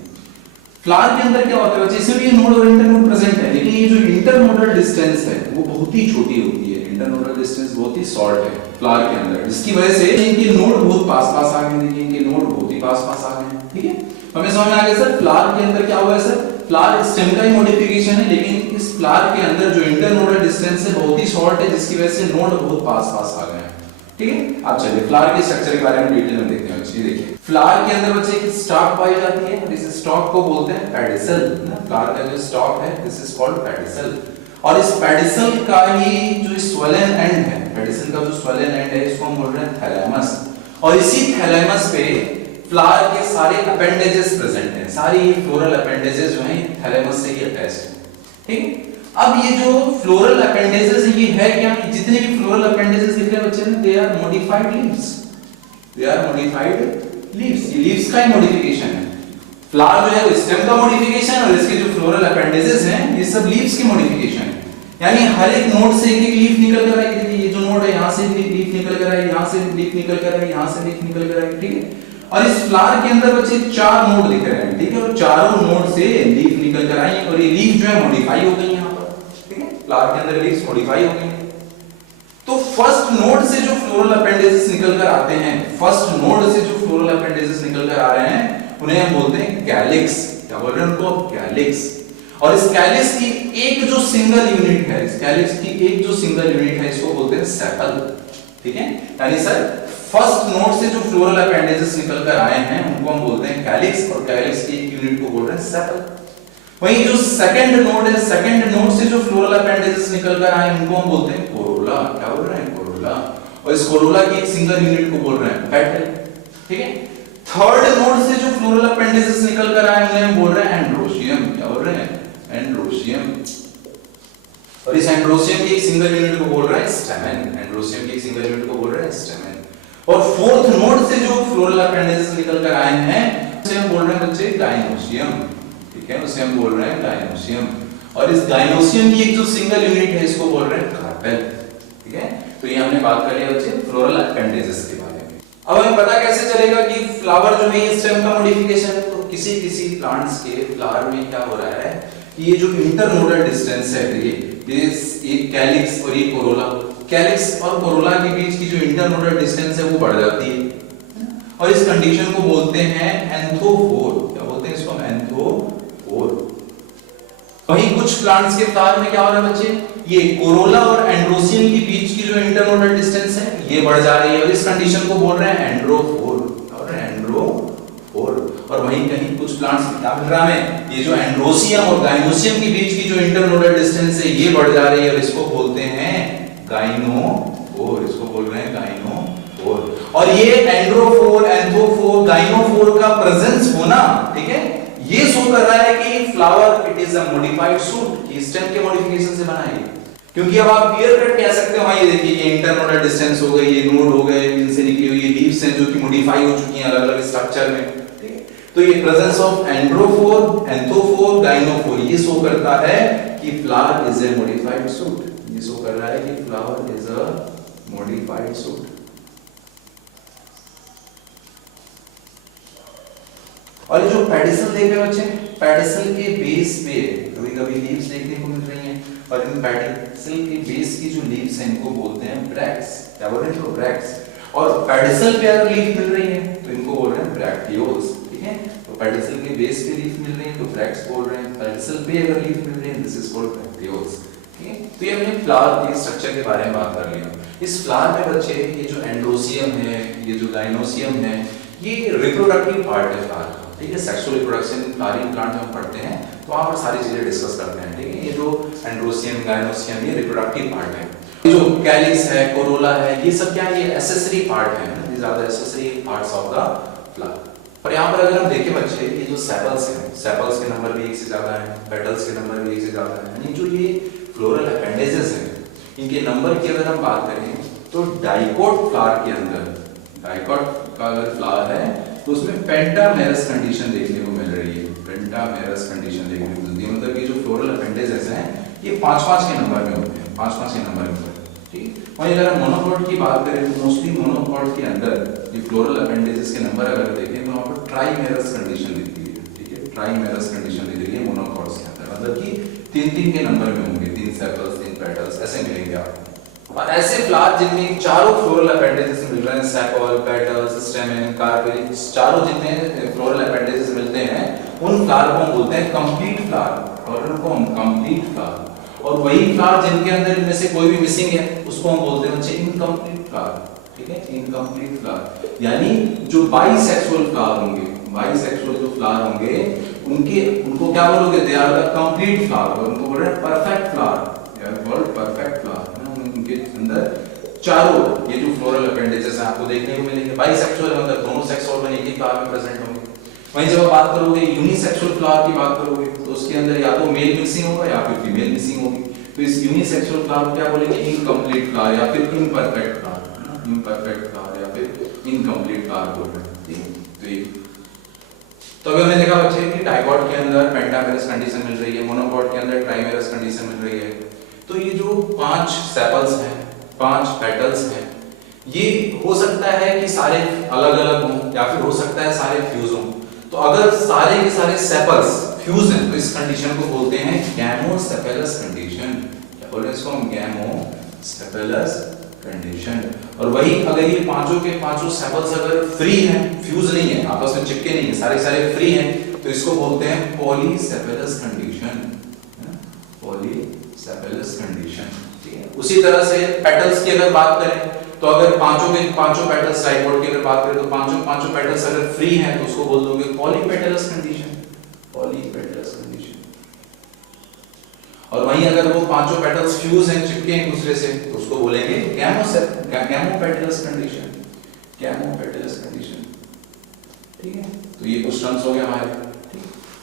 फ्लावर के अंदर क्या होता है बच्चे, इसमें भी नोड और इंटरनोड प्रेजेंट है, लेकिन ये जो इंटरनोडल डिस्टेंस है वो बहुत ही छोटी होती है, इंटरनोडल डिस्टेंस बहुत ही शॉर्ट है फ्लावर के अंदर, जिसकी वजह से इनके नोड बहुत पास-पास आ गए। देखिए इनके नोड बहुत ही पास-पास आ गए। ठीक है, हमें समझ में आ गया सर फ्लावर के अंदर क्या हुआ है सर, फ्लावर स्टेम का ही मॉडिफिकेशन है, लेकिन इस फ्लावर के अंदर जो इंटरनोडल डिस्टेंस है बहुत ही शॉर्ट है, जिसकी वजह से नोड बहुत पास-पास आ गए हैं। ठीक है, अब चलिए फ्लावर के स्ट्रक्चर के बारे में डिटेल में देखते हैं बच्चे। देखिए फ्लावर के अंदर बच्चे एक स्टॉक पाई जाती है, इस स्टॉक को बोलते हैं पेडिसल। फ्लावर का जो स्टॉक है दिस इज कॉल्ड पेडिसल, और इस पेडिसल का ही जो स्वेलन एंड है, पेडिसल का जो स्वेलन एंड है इसको हम बोल रहे हैं थैलेमस, और इसी थैलेमस पे फ्लावर के सारे अपेंडेजेस प्रेजेंट हैं, सारी फ्लोरल अपेंडेजेस जो हैं थैलेमस से ही अटैच्ड हैं। ठीक, अब ये जो फ्लोरल अपेंडेजेस है ये है क्या, जितने भी फ्लोरल अपेंडेजेस दिख रहे हैं बच्चे ने, they are modified leaves, they are modified leaves, ये लीव्स का ही मॉडिफिकेशन है। फ्लावर जो है वो स्टेम का मॉडिफिकेशन और इसके जो फ्लोरल अपेंडेजेस हैं ये सब लीव्स की मॉडिफिकेशन है। यानी हर एक नोड से एक लीफ निकल कर आई। देखिए ये जो नोड है यहाँ से लीफ निकल कर आई, यहाँ से लीफ निकल कर आई, यहाँ से लीफ निकल कर आई। ठीक है, और इस फ्लावर के अंदर बच्चे 4 नोड दिख रहे हैं। ठीक है, और चारों नोड से लीफ निकल कर आई और ये लीफ जो है मॉडिफाई हो गई यहाँ पर। ठीक है, फ्लावर के अंदर लीव्स मॉडिफाई हो गई। तो फर्स्ट नोड से जो फ्लोरल अपेंडेजेस निकल कर आते हैं, फर्स्ट नोड से जो फ्लोरल अपेंडेजेस निकल कर आ रहे हैं उन्हें हम बोलते हैं कैलिक्स। क्या बोल रहे हैं उनको, कैलिक्स। और इस कैलिक्स की एक जो सिंगल यूनिट है, इस कैलिक्स की एक जो सिंगल यूनिट है इसको बोलते हैं सेपल। ठीक है, यानी सर फर्स्ट नोड से जो फ्लोरल अपेंडेजेस निकल कर आए हैं उनको हम बोलते हैं कैलिक्स, और कैलिक्स की एक यूनिट को बोल रहे हैं सेपल। वहीं जो सेकंड नोड है, सेकंड नोड से जो फ्लोरल अपेंडेजेस निकल कर आए उनको हम बोलते हैं कोरोला। क्या बोल रहे हैं, कोरोला। और इस कोरोला की एक सिंगल यूनिट को बोल रहे हैं पेटल। ठीक है, थर्ड नोड से जो फ्लोरल अपेंडेजेस निकल कर आए उन्हें हम बोल रहे हैं एंड्रोशियम। क्या बोल रहे हैं, एंड्रोशियम। और इस एंड्रोशियम की एक सिंगल यूनिट को बोल रहे हैं स्टेमेन। एंड्रोशियम की एक सिंगल यूनिट को बोल रहे हैं स्टेमेन। और फोर्थ नोड से जो फ्लोरल अपेंडेजेस निकल कर आए हैं उसे हम बोल रहे हैं बच्चे गाइनोशियम। ठीक है, उसे हम बोल रहे हैं गाइनोशियम। और इस गाइनोशियम की एक जो सिंगल यूनिट है इसको बोल रहे हैं कार्पेल। ठीक है, तो ये हमने बात कर लिया बच्चे फ्लोरल अपेंडेजेस के बारे में। अब हमें पता कैसे चलेगा कि फ्लावर जो है स्टेम का मॉडिफिकेशन है, तो किसी किसी प्लांट्स के फ्लावर में क्या हो रहा है कि ये जो इंटरनोडल डिस्टेंस है, ये कैलिक्स और ये कोरोला, कैलिक्स और कोरोला के बीच की जो इंटरनोडल डिस्टेंस है वो बढ़ जाती है, और इस कंडीशन को बोलते हैं एंथोफोर। क्या बोलते हैं इसको, एंथोफोर। वहीं कुछ प्लांट्स के फ्लावर में क्या हो रहा है बच्चे, ये कोरोला और एंड्रोसियम के बीच की जो इंटरनोडल डिस्टेंस है ये बढ़ जा रही है, और इस कंडीशन को बोल रहे हैं एंड्रोफोर। और एंड्रोफोर। और वहीं कहीं कुछ प्लांट्स में क्या मिल रहा है, ये जो एंड्रोसियम और गाइनोसियम के बीच की जो इंटरनोडल डिस्टेंस है ये बढ़ जा रही है, और इसको बोलते हैं गाइनोफोर। इसको बोल रहे हैं गाइनोफोर। और ये एंड्रोफोर, एंथोफोर, गाइनोफोर का प्रेजेंस होना, ठीक है, ये शो कर रहा है कि flower it is a modified suit, कि स्टेम के मॉडिफिकेशन से बना है। क्योंकि अब आप क्लियर कट कह सकते हो, हाँ ये देखिए ये इंटरनोडल डिस्टेंस हो गई, ये नोड हो गए, इनसे निकली हुई लीव्स हैं जो कि मॉडिफाई हो चुकी हैं अलग-अलग स्ट्रक्चर में। ठीक है, तो ये प्रेजेंस ऑफ एंड्रोफोर, एंथोफोर, गाइनोफोर ये शो करता है कि flower is a modified suit. ये शो कर रहा है कि flower is a modified suit. और ये जो पेडिसल देख रहे हो बच्चे, पेडिसल के बेस पे कभी-कभी लीव्स देखने को मिल रही हैं, और इन पेडिसल के बेस की जो लीव्स हैं इनको बोलते हैं ब्रैक्ट्स। क्या बोल रहे हैं इनको? ब्रैक्ट्स। और पेडिसल पे अगर लीफ मिल रही है तो इनको बोल रहे हैं ब्रैक्टियोल्स। ठीक है, तो पेडिसल के बेस पे लीफ मिल रही है तो ब्रैक्ट्स बोल रहे हैं, पेडिसल पे अगर लीफ मिल रही है दिस इज कॉल्ड ब्रैक्टियोल्स। ठीक है, तो ये हमने फ्लावर के स्ट्रक्चर के बारे में बात कर लिया। इस फ्लावर में बच्चे ये जो एंड्रोसियम है, ये जो गाइनोसियम है, ये रिप्रोडक्टिव पार्ट है फ्लावर का। ठीक है, सेक्सुअल रिप्रोडक्शन फ्लावरिंग प्लांट में हम पढ़ते हैं तो वहां पर सारी चीजें डिस्कस करते हैं। ठीक है, ये जो एंड्रोसियम गाइनोसियम ये रिप्रोडक्टिव पार्ट है। ये जो कैलिक्स है, कोरोला है, ये सब क्या है? ये एक्सेसरी पार्ट है, these are the accessory parts of the flower। और यहाँ पर अगर हम देखें बच्चे, ये जो सेपल्स हैं, सेपल्स के नंबर भी एक से ज्यादा हैं, पेटल्स के नंबर भी एक से ज्यादा हैं, यानी जो ये फ्लोरल अपेंडेजेस हैं इनके नंबर की अगर हम बात करें तो डाइकोट फ्लावर के अंदर, डाइकोट का अगर फ्लावर है तो उसमें पेंटामेरस कंडीशन देखने को मिल रही है। पेंटामेरस कंडीशन देखने को मिलती है, मतलब ये जो फ्लोरल अपेंडेजेस हैं ये 5-5 के नंबर में होते हैं, 5-5 के नंबर में होते हैं। ठीक, वहीं अगर हम मोनोकॉट की बात करें तो मोस्टली मोनोकॉट के अंदर ये फ्लोरल अपेंडेजेस के नंबर अगर देखें तो वहाँ पर ट्राइमेरस कंडीशन दिखती है। ठीक है, ट्राइमेरस कंडीशन दिख रही है मोनोकॉट्स के अंदर, मतलब कि 3-3 के नंबर में होंगे, 3 सेपल्स 3 पेटल्स ऐसे मिलेंगे आपको। और ऐसे फ्लावर जिनमें चारों फ्लोरल अपेंडेजेस मिल रहे हैं, सेपल, पेटल्स, स्टेमन, कार्पेल, चारों जितने फ्लोरल अपेंडेजेस मिलते हैं उन फ्लावर को हम बोलते हैं कंप्लीट फ्लावर, और उनको हम कंप्लीट फ्लावर। और वही फ्लावर जिनके अंदर इनमें से कोई भी मिसिंग है उसको हम बोलते हैं बच्चे इनकम्प्लीट फ्लावर। ठीक है, इनकम्प्लीट फ्लावर, यानी जो बाइसेक्सुअल फ्लावर होंगे, बाइसेक्सुअल जो फ्लावर होंगे उनको क्या बोलोगे? They are the complete flower, और उनको बोल रहे हैं perfect flower, they are called perfect flower. उनके अंदर चारों ये जो फ्लोरल अपेंडेजेस हैं आपको देखने को मिलेंगे। बाइसेक्सुअल मतलब दोनों सेक्स ऑर्गन एक ही फ्लावर में प्रेजेंट होंगे। वहीं जब आप बात करोगे यूनिसेक्सुअल फ्लावर की बात करोगे तो उसके अंदर या तो मेल मिसिंग होगा या फिर फीमेल मिसिंग होगी, तो इस यूनिसेक्सुअल फ्लावर क्या बोलेंगे? इनकम्प्लीट फ्लावर या फिर इम्परफेक्ट फ्लावर, इम्परफेक्ट फ्लावर या फिर इनकम्प्लीट फ्लावर बोल रहे हैं। तो अभी हमने देखा बच्चे कि डाइकोट के अंदर पेंटामेरस कंडीशन मिल रही है, मोनोकोट के अंदर ट्राइमेरस कंडीशन मिल रही है। तो ये जो 5 सेपल्स हैं, 5 पेटल्स हैं, ये हो सकता है कि सारे अलग-अलग हों या फिर हो सकता है सारे फ्यूज हों। तो अगर सारे के सारे सेपल्स फ्यूज हैं तो इस कंडीशन को बोलते हैं गैमोसेपेलस कंडीशन। क्या बोल रहे हैं इसको हम? गैमोसेपेलस कंडीशन। और वही अगर ये पांचों के पांचों सेपल्स अगर फ्री हैं, फ्यूज नहीं है, आपस में चिपके नहीं है, सारे फ्री हैं, तो इसको बोलते हैं पॉलीसेपेलस कंडीशन, पॉलीसेपेलस कंडीशन। ठीक है, उसी तरह से पेटल्स की अगर बात करें तो अगर पांचों के पांचों पेटल्स डाइकोट की अगर बात करें तो पांचों पेटल्स अगर फ्री हैं तो उसको बोल दोगे पॉलीपेटलस कंडीशन, पॉलीपेटलस कंडीशन। और वहीं अगर वो पांचों पेटल्स फ्यूज हैं, चिपके हैं एक दूसरे से, तो उसको बोलेंगे गैमोपेटलस कंडीशन, गैमोपेटलस कंडीशन। ठीक है, तो ये कुछ टर्म्स हो गए हमारे।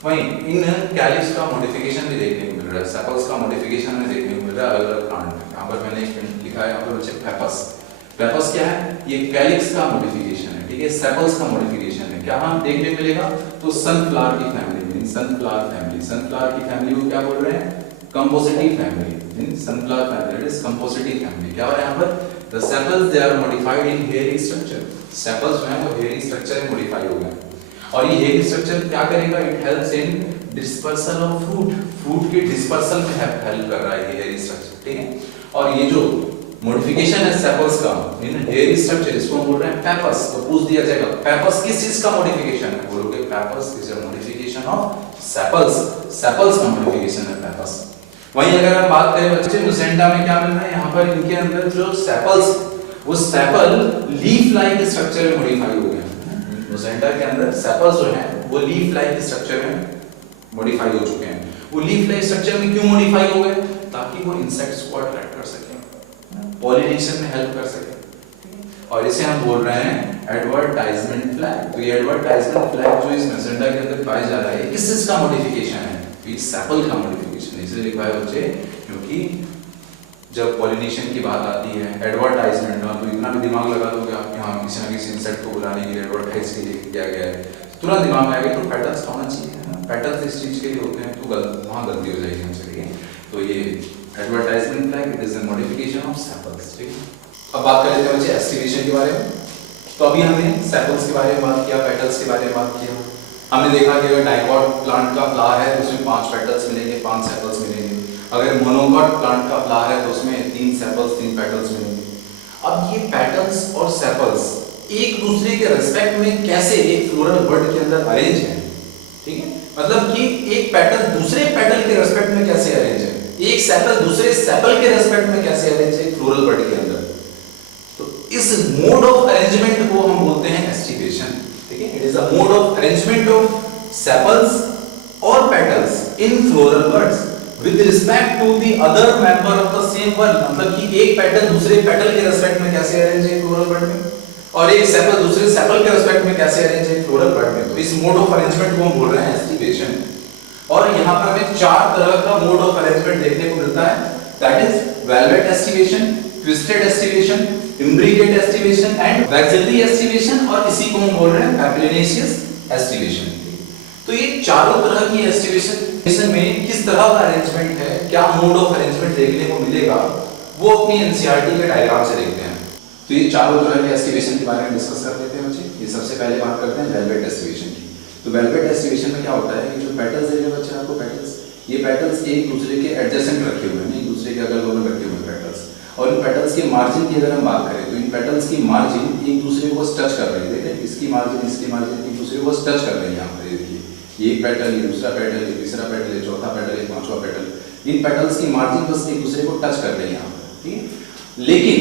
वहीं इन कैलिक्स का मॉडिफिकेशन भी देखने को मिल रहा है, सेपल्स का मॉडिफिकेशन में देखने को मिल रहा है अलग-अलग प्लांट में। यहाँ पर मैंने लिखा है, यहाँ पर बच्चे पेपस, पेपस क्या है? ये कैलिक्स का मॉडिफिकेशन है। ठीक है, सेपल्स का मॉडिफिकेशन है। क्या हम देखने को मिलेगा? तो सनफ्लावर की फैमिली में, सनफ्लावर फैमिली, सनफ्लावर की फैमिली को क्या बोल रहे हैं? Compositive family. In sunflower family is compositive family. क्या हो रहा है यहाँ पर? The sepals they are modified in hairy structure. Sepals जो है वो हेयरी स्ट्रक्चर में मॉडिफाई हो गए, और ये हेयरी स्ट्रक्चर क्या करेगा? It helps in dispersal of fruit, fruit के डिस्पर्सल में हेल्प कर रहा है ये हेयरी स्ट्रक्चर। ठीक है, और ये जो मॉडिफिकेशन है सेपल्स का इन हेयरी स्ट्रक्चर, इसको हम बोल रहे हैं पेपस। तो पूछ दिया जाएगा पेपस किस चीज का मॉडिफिकेशन है? बोलोगे pappus is a modification of sepals, sepals का मॉडिफिकेशन है पेपस। वहीं अगर हम बात करें बच्चे नुसेंटा में क्या मिल रहा है? यहाँ पर इनके अंदर जो सेपल्स, वो सेपल लीफ लाइक स्ट्रक्चर में मॉडिफाई हो गए। नुसेंटा के अंदर सेपल्स जो हैं वो लीफ लाइक स्ट्रक्चर में मॉडिफाई हो चुके हैं। वो लीफ लाइक स्ट्रक्चर में क्यों मॉडिफाई हो गए? ताकि वो इंसेक्ट्स को अट्रैक्ट कर सके, पॉलिनेशन में हेल्प कर सके। और इसे हम बोल रहे हैं एडवर्टाइजमेंट फ्लैग। तो ये एडवर्टाइजमेंट फ्लैग जो इस नुसेंटा के अंदर पाया जा रहा है, किस चीज का मॉडिफिकेशन है? ये सेपल का मॉडिफिकेशन। इसलिए लिखा है बच्चे क्योंकि जब पॉलिनेशन की बात आती है, एडवर्टाइजमेंट ना, तो इतना भी दिमाग लगा दोगे आप यहाँ किसी ना किसी इंसेक्ट को बुलाने के लिए एडवर्टाइज के लिए किया गया है, तुरंत दिमाग में आएगा तो पेटल्स होना चाहिए ना, पेटल्स इस चीज के लिए होते हैं, तो वहाँ गलती हो जाएगी हमसे। ठीक है, तो ये advertisement flag it is a modification of sepals. ठीक है, अब बात कर लेते हैं बच्चे एस्टिवेशन के बारे में। तो अभी हमने सेपल्स के बारे में बात किया, पेटल्स के बारे में बात किया। हमने देखा कि अगर डाइकोट प्लांट का फ्लावर है तो उसमें 5 पेटल्स मिलेंगे, 5 सेपल्स मिलेंगे। अगर मोनोकॉट प्लांट का फ्लावर है तो उसमें 3 सेपल्स 3 पेटल्स मिलेंगे। अब ये पेटल्स और सेपल्स एक दूसरे के रेस्पेक्ट में कैसे एक फ्लोरल बड के अंदर अरेंज है, ठीक है, मतलब कि एक पेटल दूसरे पेटल के रेस्पेक्ट में कैसे अरेंज है, एक सेपल दूसरे सेपल के रेस्पेक्ट में कैसे अरेंज है फ्लोरल बड के अंदर। तो इस मोड ऑफ अरेंजमेंट को हम बोलते हैं एस्टिवेशन, ठीक है। It is a mode of arrangement of sepals और petals in floral buds with respect to the other member of the same one, मतलब कि एक पेटल दूसरे पेटल के रेस्पेक्ट में कैसे अरेंज है फ्लोरल बड में, और एक सेपल दूसरे सेपल के रेस्पेक्ट में कैसे अरेंज है फ्लोरल बड में। तो इस मोड ऑफ अरेंजमेंट को हम बोल रहे हैं एस्टिवेशन। और यहाँ पर हमें 4 तरह का मोड ऑफ अरेंजमेंट देखने को मिलता है, that is velvet aestivation, twisted aestivation, imbricate aestivation and vexillary aestivation, और इसी को हम बोल रहे हैं पैपिलिनेशियस एस्टिवेशन। तो ये चारों तरह की एस्टिवेशन में किस तरह का अरेंजमेंट है, क्या मोड ऑफ अरेंजमेंट देखने को मिलेगा, वो अपनी एनसीईआरटी के डायग्राम से देखते हैं। तो ये चारों तरह के एस्टिवेशन के बारे में डिस्कस कर लेते हैं बच्चे। ये सबसे पहले बात करते हैं वेलवेट एस्टिवेशन की। तो वेलवेट एस्टिवेशन में क्या होता है, ये जो पेटल्स देखे बच्चे आपको पेटल्स, ये पेटल्स एक दूसरे के एडजेसेंट रखे हुए हैं, एक दूसरे के अगल बगल रखे हुए हैं पेटल्स। और इन पेटल्स के मार्जिन की अगर हम बात करें तो इन पेटल्स की मार्जिन एक दूसरे को टच कर रही है, देखिए इसकी मार्जिन एक दूसरे को टच कर रही है। यहाँ पर देखिए ये एक पेटल, ये दूसरा पेटल, ये तीसरा पेटल, ये चौथा पेटल, ये पांचवा पेटल, इन पेटल्स की मार्जिन बस एक दूसरे को टच कर रही है यहाँ पर, ठीक है। लेकिन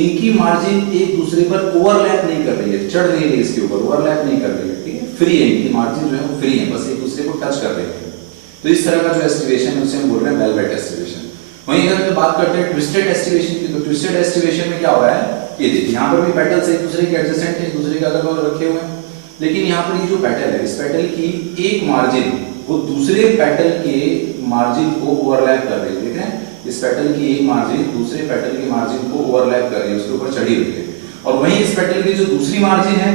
इनकी मार्जिन एक दूसरे पर ओवरलैप नहीं कर रही है, चढ़ नहीं रही इसके ऊपर, ओवरलैप नहीं कर रही है, ठीक है, फ्री है, इनकी मार्जिन जो है वो फ्री है, बस एक दूसरे को टच कर रही है। तो इस तरह का जो एस्टिवेशन है उसे हम बोल रहे हैं वेलवेट एस्टिवेशन। वहीं अगर हम बात करते हैं ट्विस्टेड एस्टिवेशन की, तो ट्विस्टेड एस्टिवेशन में क्या हो रहा है, ये देखिए यहाँ पर भी पेटल्स एक दूसरे के एडजेसेंट है, एक दूसरे के अगल बगल रखे हुए हैं, लेकिन यहाँ पर ये जो पेटल है, इस पेटल की एक मार्जिन वो दूसरे पेटल के मार्जिन को ओवरलैप कर रही है, देख रहे हैं, इस पेटल की एक मार्जिन दूसरे पेटल के मार्जिन को ओवरलैप कर रही है, उसके ऊपर चढ़ी हुई है। और वहीं इस पेटल की जो दूसरी मार्जिन है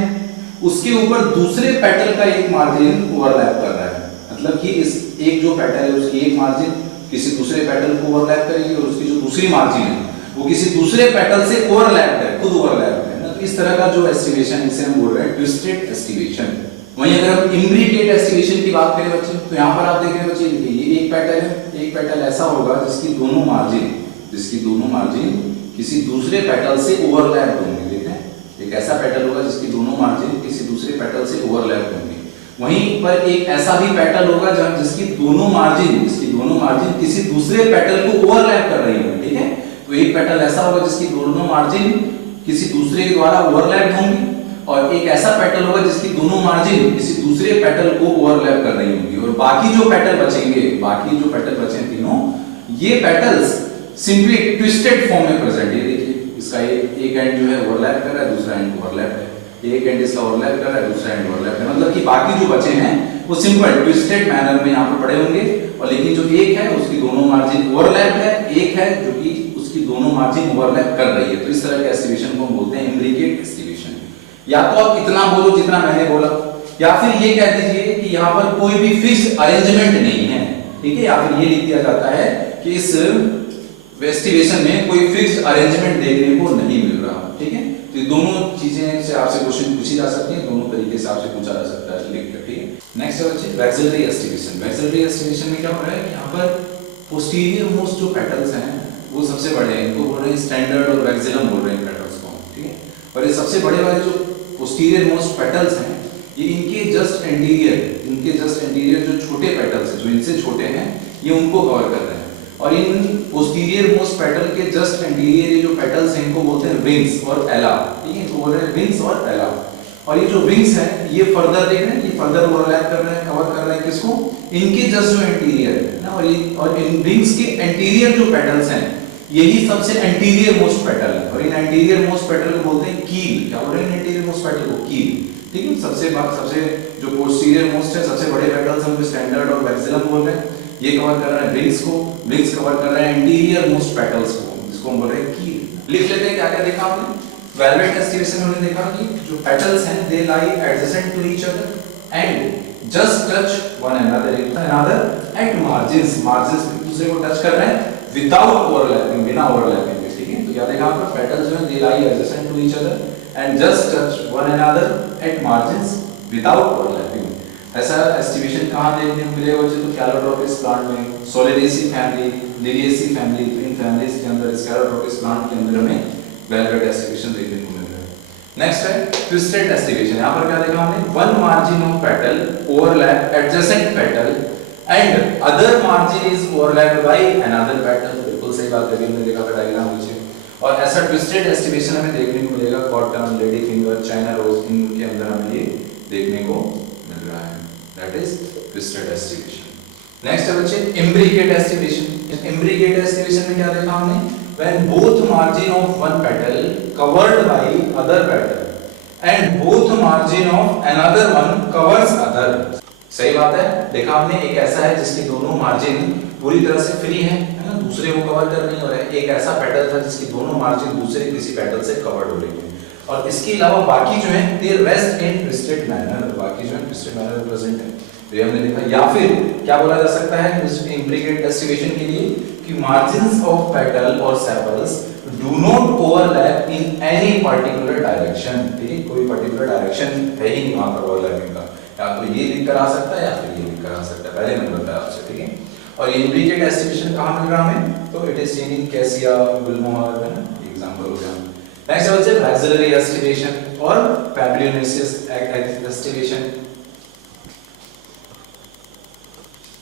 उसके ऊपर दूसरे पेटल का एक मार्जिन ओवरलैप कर रहा है, मतलब कि इस एक जो पेटल है उसकी एक मार्जिन किसी दूसरे पेटल को ओवरलैप करेगी, और उसकी जो दूसरी मार्जिन है वो किसी दूसरे पेटल से ओवरलैप है, खुद ओवरलैप है ना। तो इस तरह का जो एस्टिवेशन इसे हम बोल रहे हैं ट्विस्टेड एस्टिवेशन। वहीं अगर हम इम्ब्रिकेट एस्टिवेशन की बात करें बच्चे, तो यहाँ पर आप देख रहे हैं बच्चे, ये एक पेटल है, एक पेटल ऐसा होगा जिसकी दोनों मार्जिन किसी दूसरे पेटल से ओवरलैप होंगे, देख रहे हैं, एक ऐसा पेटल होगा जिसकी दोनों मार्जिन किसी दूसरे पेटल से ओवरलैप होंगे। वहीं पर एक ऐसा भी पेटल होगा जहां जिसकी दोनों मार्जिन किसी दूसरे पेटल को ओवरलैप कर रही होंगी, ठीक है। तो एक पेटल ऐसा होगा जिसकी दोनों मार्जिन किसी दूसरे के द्वारा ओवरलैप होंगी, और एक ऐसा पेटल होगा जिसकी दोनों मार्जिन किसी दूसरे पेटल को ओवरलैप कर रही होंगी। और बाकी जो पेटल बचे तीनों, ये पेटल्स सिंपली ट्विस्टेड फॉर्म में प्रेजेंट है। देखिए इसका एक एंड जो है ओवरलैप कर रहा है, दूसरा एंड ओवरलैप है, एक एंड इसका ओवरलैप कर रहा है, दूसरा एंड ओवरलैप है, मतलब कि बाकी जो बचे हैं वो सिंपल ट्विस्टेड मैनर में यहाँ पर पड़े होंगे। और लेकिन जो एक है उसकी दोनों मार्जिन ओवरलैप है, एक है जो कि उसकी दोनों मार्जिन ओवरलैप कर रही है। तो इस तरह के एस्टिवेशन को हम बोलते हैं इम्ब्रिकेट एस्टिवेशन। या तो आप इतना बोलो जितना मैंने बोला, या फिर ये कह दीजिए कि यहाँ पर कोई भी फिक्स अरेंजमेंट नहीं है, ठीक है, या फिर ये लिख दिया जाता है कि इस एस्टिवेशन में कोई फिक्स अरेंजमेंट देखने को नहीं मिल रहा, ठीक है। तो दोनों चीजें से आपसे क्वेश्चन पूछी जा सकती है, दोनों तरीके से आपसे पूछा जा सकता है लिखकर, ठीक है। नेक्स्ट है बच्चे वैक्सिलरी एस्टिवेशन। वैक्सिलरी एस्टिवेशन में क्या हो रहा है, यहाँ पर पोस्टीरियर मोस्ट जो पेटल्स हैं वो सबसे बड़े हैं, इनको बोल रहे हैं स्टैंडर्ड और वैक्सिलम बोल रहे हैं पेटल्स को, ठीक है। और ये सबसे बड़े वाले जो पोस्टीरियर मोस्ट पेटल्स हैं, ये इनके जस्ट एंटीरियर जो छोटे पेटल्स हैं, जो इनसे छोटे हैं, ये उनको कवर कर रहे हैं। और इन पोस्टीरियर मोस्ट पेटल के जस्ट एंटीरियर ये जो पेटल्स हैं इनको बोलते हैं विंग्स और एला, ठीक है, इनको बोल रहे हैं विंग्स और एला। और ये जो विंग्स हैं ये फर्दर देख रहे हैं, ये फर्दर ओवरलैप कर रहे हैं, कवर कर रहे हैं किसको, इनके जस्ट जो एंटीरियर है ना। और इन विंग्स के एंटीरियर जो पेटल्स हैं यही सबसे एंटीरियर मोस्ट पेटल है, और इन एंटीरियर मोस्ट पेटल को बोलते हैं कील। क्या बोल रहे हैं एंटीरियर मोस्ट पेटल को, कील, ठीक है। सबसे जो पोस्टीरियर मोस्ट है, सबसे बड़े पेटल्स हम स्टैंडर्ड और वैक्सिलम बोल रहे हैं, ये कवर कर रहा है विंग्स को, विंग्स कवर कर रहा है एंटीरियर मोस्ट पेटल्स को, जिसको हम बोल रहे हैं कील। लिख लेते हैं क्या क्या देखा आपने। वेलवेट एस्टिवेशन में हमने देखा कि जो पेटल्स हैं they lie adjacent to each other and just touch one another at margins एक दूसरे को टच कर रहे हैं विदाउट ओवरलैपिंग, बिना ओवरलैपिंग के, ठीक है। तो क्या देखा आपने, पेटल्स जो हैं they lie adjacent to each other and just touch one another at margins without overlapping. ऐसा एस्टिवेशन कहाँ देखने को मिलेगा बच्चे? तो कैलोट्रोपिस प्लांट में, सोलेरेसी फैमिली, लिलिएसी फैमिली, तो इन फैमिलीज के अंदर इस कैलोट्रोपिस प्लांट के अंदर हमें वेल कट एस्टिवेशन देखने को मिल रहा है। नेक्स्ट है ट्विस्टेड एस्टिवेशन। यहाँ पर क्या देखा हमने? One margin of petal overlap adjacent petal and other margin is overlapped by another petal. बिल्कुल सही बात है, हमने देखा था डायग्राम नीचे। और ऐसा ट्विस्टेड एस्टिवेशन हमें देखने को मिलेगा cotton, lady finger, China rose, इनके अंदर हमें ये देखने को मिल रहा है। That is twisted aestivation. Next है बच्चे इम्ब्रिकेट एस्टिवेशन। इम्ब्रिकेट एस्टिवेशन में क्या देखा हमने? when both margin of one petal covered by other petal and both margin of another one covers other। सही बात है, देखा हमने एक ऐसा है जिसके दोनों मार्जिन पूरी तरह से फ्री है ना, दूसरे को कवर कर नहीं हो रहा है। एक ऐसा पेटल था जिसके दोनों मार्जिन दूसरे किसी पेटल से कवर्ड हो रही है, और इसके अलावा बाकी जो है दे रेस्ट इन ट्विस्टेड मैनर, बाकी जो है ट्विस्टेड मैनर प्रेजेंट है। तो ये हमने देखा। या फिर क्या बोला जा सकता है इस इम्ब्रिकेट एस्टिवेशन के लिए कि मार्जिन्स ऑफ पेटल और sepals do not overlap in any particular direction. ठीक है, कोई पर्टिकुलर डायरेक्शन है ही नहीं वहां पर ओवरलैपिंग का, या तो ये लिख कर आ सकता है या फिर ये लिख कर आ सकता है पहले नंबर पे आपसे। ठीक है, और ये इम्ब्रिकेट एस्टिवेशन कहां मिल रहा है हमें? तो it is seen in cassia, gulmohar, है ना, एग्जांपल हो गया। नेक्स्ट है बच्चे बैक्सिलरी एस्टिवेशन और पैपिलियोनेसिस एस्टिवेशन।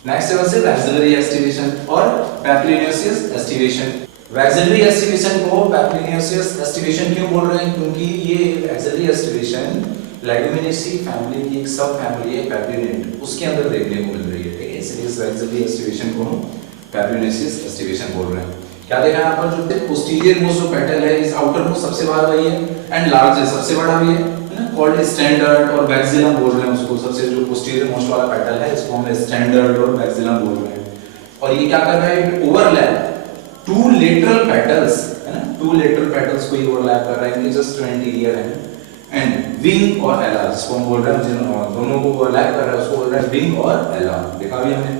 नेक्स्ट है बच्चे बैक्सिलरी एस्टिवेशन और पैपिलियोनेसिस एस्टिवेशन। बैक्सिलरी एस्टिवेशन को पैपिलियोनेसिस एस्टिवेशन क्यों बोल रहे हैं? क्योंकि ये बैक्सिलरी एस्टिवेशन लेगुमिनेसी फैमिली की एक सब फैमिली है पैपिलियोनेट, उसके अंदर देखने को मिल रही है। ठीक है, इसलिए इस बैक्सिलरी एस्टिवेशन को हम पैपिलियोनेसिस एस्टिवेशन बोल रहे हैं। क्या देखा यहाँ पर? जो पोस्टीरियर मोस्ट जो पेटल है, इस आउटर मोस्ट सबसे बाहर वही है एंड लार्जेस्ट सबसे बड़ा भी है ना, कॉल्ड स्टैंडर्ड और बैक्सिलम बोल रहे हैं उसको। सबसे जो पोस्टीरियर मोस्ट वाला पेटल है इसको हम स्टैंडर्ड और बैक्सिलम बोल रहे हैं। और ये क्या कर रहा है? It overlap two lateral petals, है ना, टू लेटरल पेटल्स को ये ओवरलैप कर रहा है, ये जस्ट एंटीरियर है। एंड विंग और एला, जिसको हम बोल रहे हैं दोनों को ओवरलैप कर रहा है, उसको बोल रहे हैं विंग और एला। देखा भी हमने।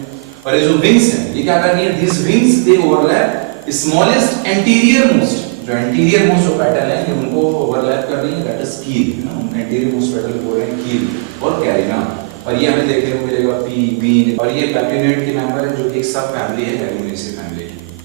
और ये जो विंग्स हैं ये क्या कर रही है? This wings they overlap smallest anterior most, जो एंटीरियर मोस्ट जो पेटल है ये उनको ओवरलैप कर रही है, दैट इज कील, है ना, एंटीरियर मोस्ट पेटल बोल रहे हैं कील और कैरिना। और ये हमें देखने को मिलेगा पी, बीन। और ये पैपिलियोनेट के मेंबर है जो कि एक सब फैमिली है लेगुमिनेसी फैमिली।